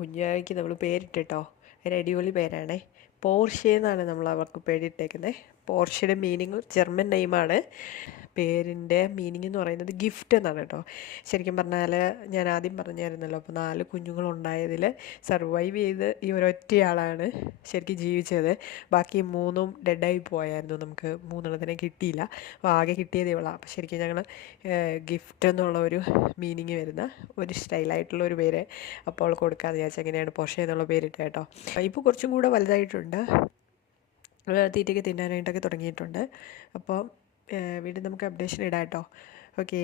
കുഞ്ഞാവയ്ക്ക് നമ്മൾ പേരിട്ടോ, ഒരു അടിപൊളി പേരാണേ. പോർഷ്യ എന്നാണ് നമ്മൾ അവർക്ക് പേരിട്ടേക്കുന്നത്. പോർഷ്യയുടെ മീനിങ് ജർമ്മൻ നെയിമാണ്. പേരിൻ്റെ മീനിങ് എന്ന് പറയുന്നത് ഗിഫ്റ്റ് എന്നാണ് കേട്ടോ. ശരിക്കും പറഞ്ഞാൽ ഞാൻ ആദ്യം പറഞ്ഞായിരുന്നല്ലോ, അപ്പോൾ 4 കുഞ്ഞുങ്ങളുണ്ടായതിൽ സർവൈവ് ചെയ്ത് ഈ ഒരൊറ്റയാളാണ് ശരിക്കും ജീവിച്ചത്. ബാക്കി 3ഉം ഡെഡായി പോയായിരുന്നു. നമുക്ക് 3 കിട്ടിയില്ല. അപ്പോൾ ആകെ കിട്ടിയതേ ഉള്ളൂ. അപ്പോൾ ശരിക്കും ഞങ്ങൾ ഗിഫ്റ്റ് എന്നുള്ള ഒരു മീനിങ് വരുന്ന ഒരു സ്റ്റൈലായിട്ടുള്ള ഒരു പേര് അപ്പോൾ കൊടുക്കാമെന്ന് വിചാരിച്ചു. അങ്ങനെയാണ് പോർഷ്യ എന്നുള്ള പേരിട്ട് കേട്ടോ. ഇപ്പോൾ കുറച്ചും കൂടെ വലുതായിട്ടുണ്ട്, തീറ്റയ്ക്ക് തിന്നാനായിട്ടൊക്കെ തുടങ്ങിയിട്ടുണ്ട്. അപ്പോൾ വീണ്ടും നമുക്ക് അപ്ഡേഷൻ ഇടാം കേട്ടോ. ഓക്കേ.